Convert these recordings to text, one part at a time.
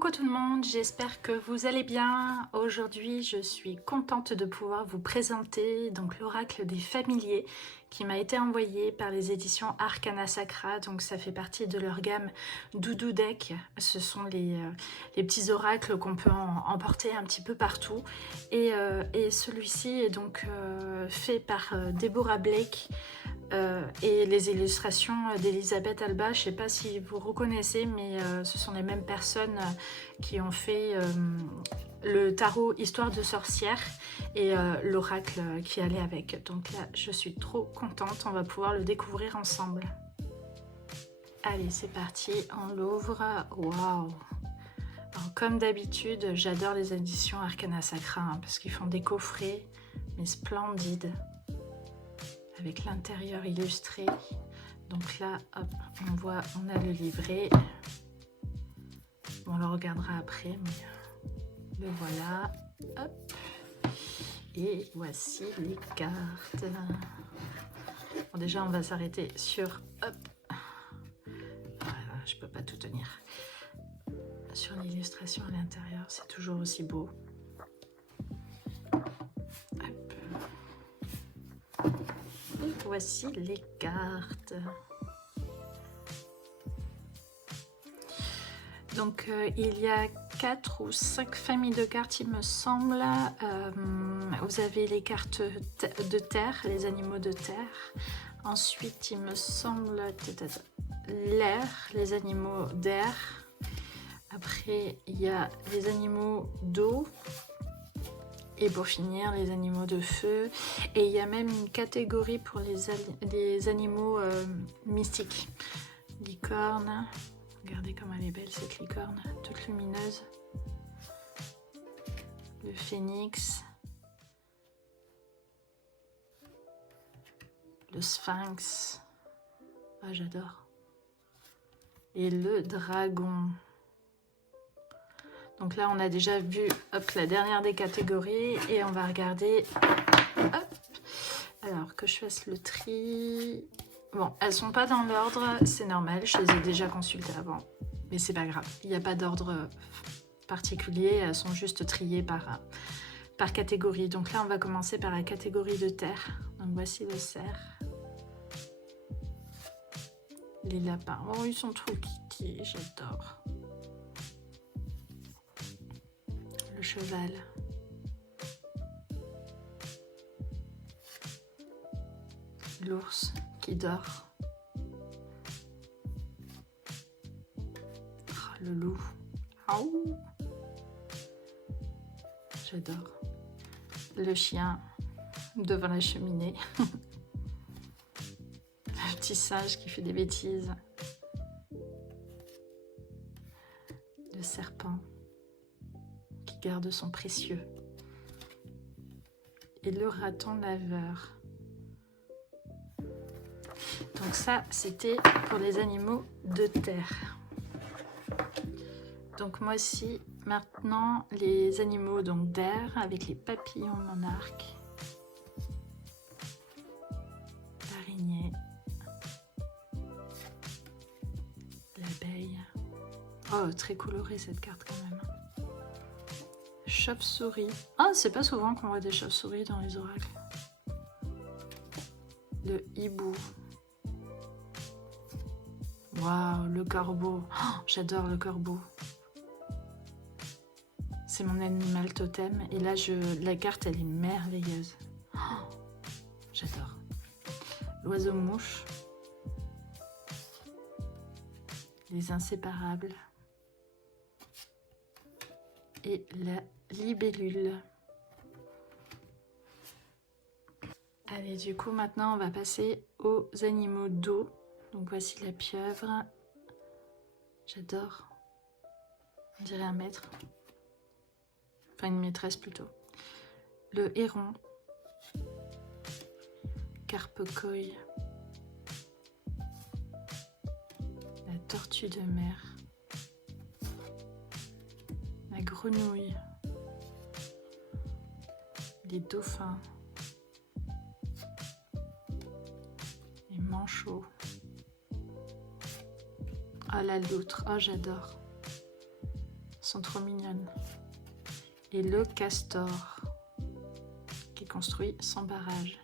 Coucou tout le monde, j'espère que vous allez bien. Aujourd'hui, je suis contente de pouvoir vous présenter donc l'oracle des familiers qui m'a été envoyé par les éditions Arcana Sacra. Donc ça fait partie de leur gamme Doudou Deck. Ce sont les petits oracles qu'on peut emporter un petit peu partout. Et celui-ci est donc fait par Deborah Blake. Et les illustrations d'Elisabeth Alba, je ne sais pas si vous reconnaissez, mais ce sont les mêmes personnes qui ont fait le tarot Histoire de sorcière et l'oracle qui allait avec. Donc là, je suis trop contente, on va pouvoir le découvrir ensemble. Allez, c'est parti, on l'ouvre. Waouh! Comme d'habitude, j'adore les éditions Arcana Sacra hein, parce qu'ils font des coffrets, mais splendides. Avec l'intérieur illustré. Donc là, hop, on a le livret. On le regardera après, mais le voilà. Hop. Et voici les cartes. Bon, déjà, on va s'arrêter sur... Hop. Voilà, je peux pas tout tenir. Sur l'illustration à l'intérieur, c'est toujours aussi beau. Et voici les cartes. Donc il y a 4 ou 5 familles de cartes il me semble. Vous avez les cartes de terre, les animaux de terre. Ensuite il me semble l'air, les animaux d'air. Après il y a les animaux d'eau. Et pour finir, les animaux de feu. Et il y a même une catégorie pour les animaux mystiques. Licorne. Regardez comme elle est belle cette licorne, toute lumineuse. Le phénix. Le sphinx. Ah, j'adore. Et le dragon. Donc là, on a déjà vu hop, la dernière des catégories et on va regarder. Hop. Alors, que je fasse le tri. Bon, elles sont pas dans l'ordre, c'est normal, je les ai déjà consultées avant. Mais c'est pas grave, il n'y a pas d'ordre particulier, elles sont juste triées par catégorie. Donc là, on va commencer par la catégorie de terre. Donc voici le cerf. Les lapins. Oh, ils sont trop kiki, j'adore. Le cheval, l'ours qui dort, le loup, j'adore, le chien devant la cheminée, le petit singe qui fait des bêtises, le serpent garde son précieux et le raton laveur. Donc ça c'était pour les animaux de terre. Donc moi aussi maintenant les animaux donc d'air avec les papillons en arc, l'araignée, l'abeille. Oh, très colorée cette carte quand même. Chauve-souris. Ah, c'est pas souvent qu'on voit des chauves-souris dans les oracles. Le hibou. Waouh, le corbeau. Oh, j'adore le corbeau. C'est mon animal totem. Et là, la carte, elle est merveilleuse. Oh, j'adore. L'oiseau-mouche. Les inséparables. Et la libellule. Allez, du coup, maintenant, on va passer aux animaux d'eau. Donc, voici la pieuvre. J'adore. On dirait un maître. Enfin, une maîtresse plutôt. Le héron. Carpe-coï. La tortue de mer. La grenouille, les dauphins, les manchots, ah la loutre, oh j'adore, sont trop mignonnes. Et le castor qui construit son barrage.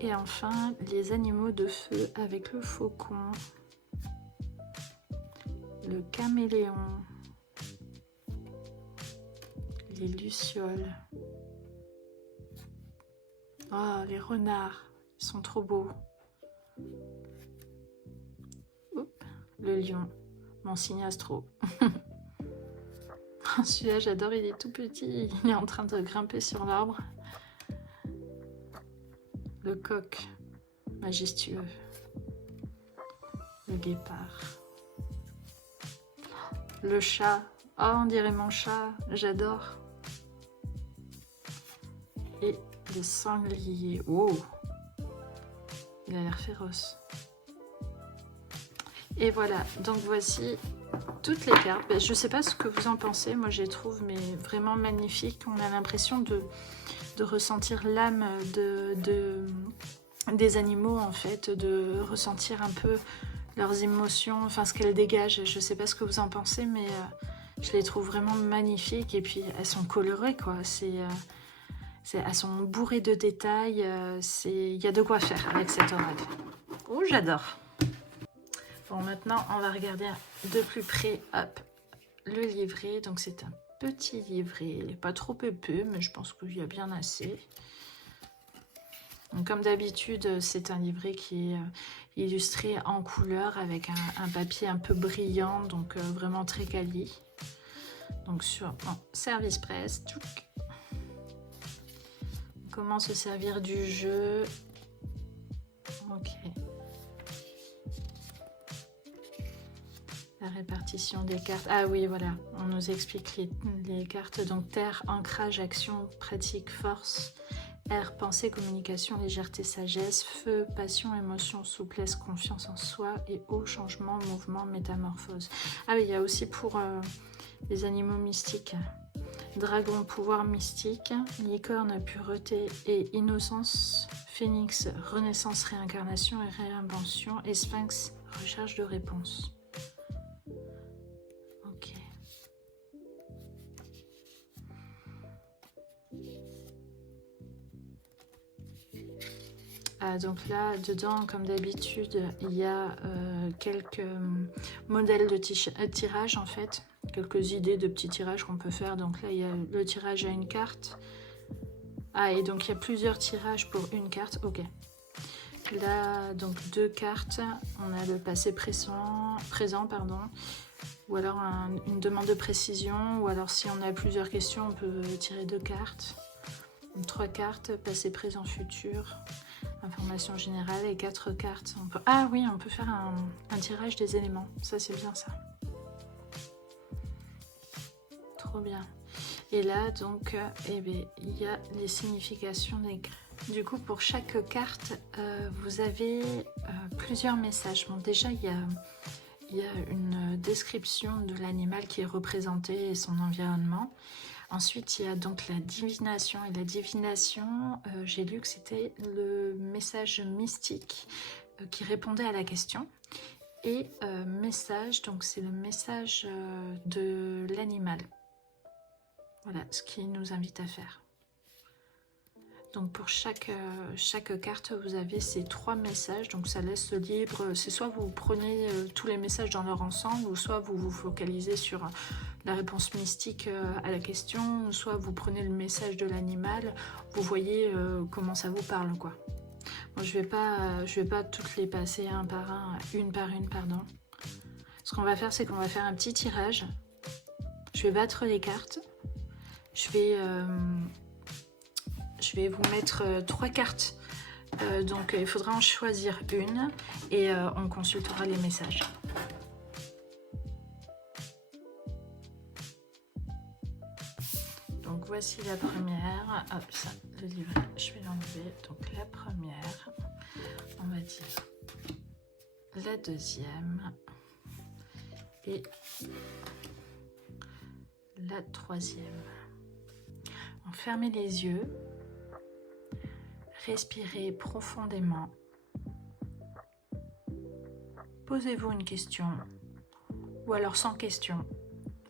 Et enfin, les animaux de feu avec le faucon, le caméléon, les lucioles. Oh, les renards, ils sont trop beaux. Oups, le lion, mon signe astro. Celui-là, j'adore, il est tout petit, il est en train de grimper sur l'arbre. Le coq, majestueux. Le guépard. Le chat, oh, on dirait mon chat, j'adore. Et le sanglier, wow, il a l'air féroce. Et voilà, donc voici toutes les cartes. Ben, je ne sais pas ce que vous en pensez, moi je les trouve mais vraiment magnifiques. On a l'impression de ressentir l'âme des animaux en fait, de ressentir un peu leurs émotions, enfin ce qu'elles dégagent. Je ne sais pas ce que vous en pensez, mais je les trouve vraiment magnifiques. Et puis elles sont colorées quoi, elles sont bourrées de détails, il y a de quoi faire avec cet oracle. Oh, j'adore. Bon, maintenant, on va regarder de plus près, hop, le livret. Donc, c'est un petit livret. Il n'est pas trop épais, mais je pense qu'il y a bien assez. Donc, comme d'habitude, c'est un livret qui est illustré en couleur avec un papier un peu brillant, donc vraiment très quali. Donc, sur service presse, tchouk. Comment se servir du jeu. Ok. La répartition des cartes. Ah oui, voilà, on nous explique les cartes. Donc terre, ancrage, action, pratique, force. Air, pensée, communication, légèreté, sagesse. Feu, passion, émotion, souplesse, confiance en soi. Et eau, changement, mouvement, métamorphose. Ah oui, il y a aussi pour les animaux mystiques. Dragon, pouvoir mystique. Licorne, pureté et innocence. Phénix, renaissance, réincarnation et réinvention. Et sphinx, recherche de réponse. Ok. Ah, donc là, dedans, comme d'habitude, il y a quelques modèles de tirage en fait. Quelques idées de petits tirages qu'on peut faire. Donc là, il y a le tirage à une carte. Ah, et donc il y a plusieurs tirages pour une carte. Ok. Là, donc 2 cartes. On a le passé présent, pardon. Ou alors une demande de précision. Ou alors si on a plusieurs questions, on peut tirer 2 cartes. 3 cartes, passé, présent, futur. Information générale et 4 cartes. Ah oui, on peut faire un tirage des éléments. Ça, c'est bien ça. Trop bien. Et là, donc, eh bien, il y a les significations des cartes. Du coup, pour chaque carte, vous avez plusieurs messages. Bon, déjà, il y a une description de l'animal qui est représenté et son environnement. Ensuite, il y a donc la divination. Et la divination, j'ai lu que c'était le message mystique qui répondait à la question. Et message, donc c'est le message de l'animal. Voilà ce qui nous invite à faire. Donc pour chaque carte, vous avez ces 3 messages, donc ça laisse libre. C'est soit vous prenez tous les messages dans leur ensemble, ou soit vous vous focalisez sur la réponse mystique à la question, ou soit vous prenez le message de l'animal, vous voyez comment ça vous parle, quoi. Bon, je vais pas toutes les passer une par une, pardon. Ce qu'on va faire, c'est qu'on va faire un petit tirage. Je vais battre les cartes. Je vais vous mettre 3 cartes, donc il faudra en choisir une et on consultera les messages. Donc voici la première, hop, ça, le livret, je vais l'enlever. Donc la première, on va dire la deuxième et la troisième. Donc fermez les yeux. Respirez profondément. Posez-vous une question ou alors sans question.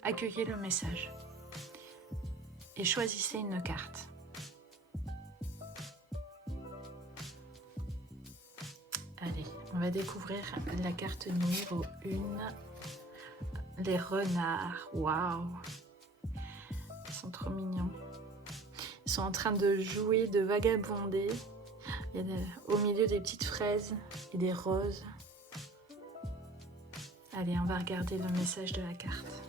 Accueillez le message et choisissez une carte. Allez, on va découvrir la carte numéro 1, les renards. Waouh! Ils sont trop mignons. Ils sont en train de jouer, de vagabonder. Il y a au milieu des petites fraises et des roses. Allez, on va regarder le message de la carte.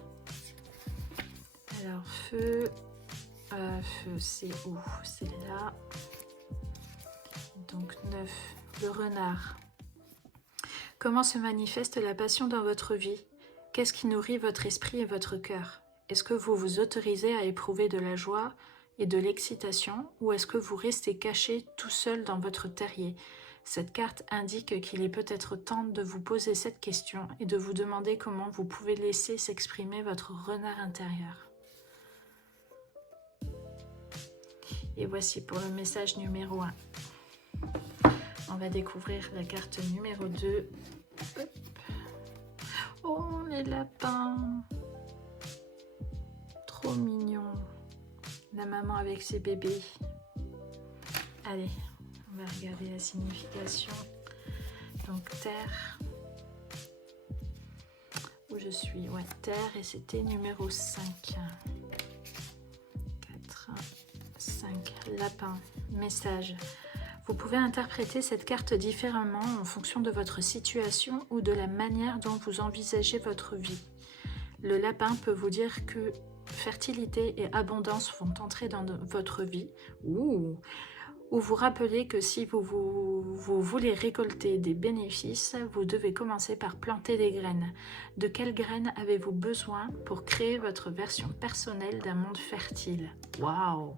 Alors, feu, c'est où? C'est là. Donc 9, le renard. Comment se manifeste la passion dans votre vie? Qu'est-ce qui nourrit votre esprit et votre cœur? Est-ce que vous vous autorisez à éprouver de la joie et de l'excitation, ou est-ce que vous restez caché tout seul dans votre terrier? Cette carte indique qu'il est peut-être temps de vous poser cette question et de vous demander comment vous pouvez laisser s'exprimer votre renard intérieur. Et voici pour le message numéro 1. On va découvrir la carte numéro 2. Hop. Oh, les lapins! Trop mignon. La maman avec ses bébés. Allez, on va regarder la signification. Donc, terre. Où je suis? Ouais, terre, et c'était numéro 5. 4, 5. Lapin. Message. Vous pouvez interpréter cette carte différemment en fonction de votre situation ou de la manière dont vous envisagez votre vie. Le lapin peut vous dire que fertilité et abondance vont entrer dans votre vie, ou vous rappeler que si vous voulez récolter des bénéfices, vous devez commencer par planter des graines. De quelles graines avez-vous besoin pour créer votre version personnelle d'un monde fertile? Waouh!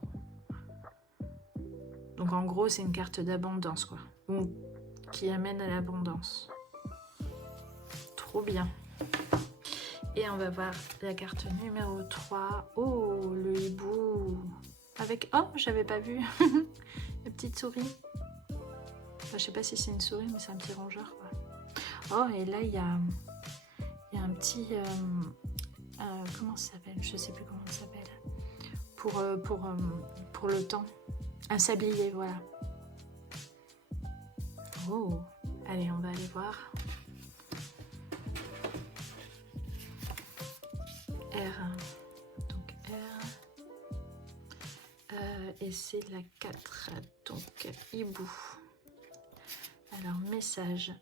Donc en gros, c'est une carte d'abondance, quoi, ou qui amène à l'abondance. Trop bien. Et on va voir la carte numéro 3. Oh, le hibou. Avec... Oh, j'avais pas vu. La petite souris. Enfin, je sais pas si c'est une souris, mais c'est un petit rongeur, quoi. Oh, et là, il y a un petit... comment ça s'appelle? Je sais plus comment ça s'appelle. Pour le temps. Un sablier, voilà. Oh, allez, on va aller voir. R. Donc R. Et c'est la 4. Donc hibou. Alors, message.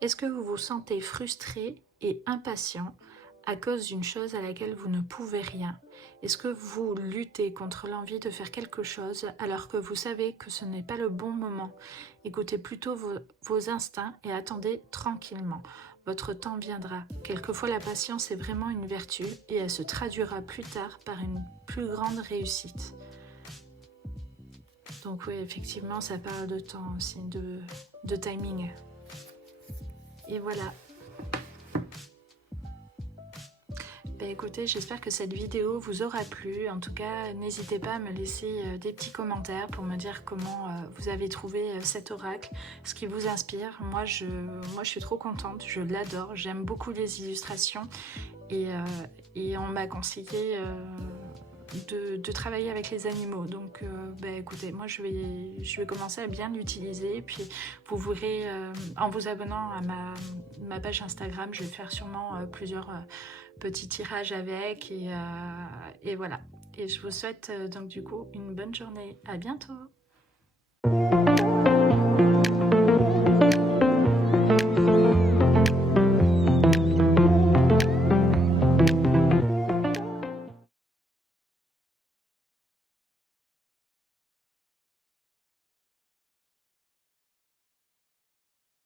Est-ce que vous vous sentez frustré et impatient à cause d'une chose à laquelle vous ne pouvez rien? Est-ce que vous luttez contre l'envie de faire quelque chose alors que vous savez que ce n'est pas le bon moment? Écoutez plutôt vos instincts et attendez tranquillement. Votre temps viendra. Quelquefois, la patience est vraiment une vertu et elle se traduira plus tard par une plus grande réussite. Donc oui, effectivement, ça parle de temps aussi, de timing. Et voilà. Ben écoutez, j'espère que cette vidéo vous aura plu. En tout cas, n'hésitez pas à me laisser des petits commentaires pour me dire comment vous avez trouvé cet oracle, ce qui vous inspire. Moi, je suis trop contente, je l'adore. J'aime beaucoup les illustrations et on m'a conseillé de travailler avec les animaux. Donc, ben écoutez, moi, je vais commencer à bien l'utiliser. Puis, vous verrez, en vous abonnant à ma page Instagram, je vais faire sûrement plusieurs... petit tirage avec et voilà. Et je vous souhaite donc du coup une bonne journée. À bientôt.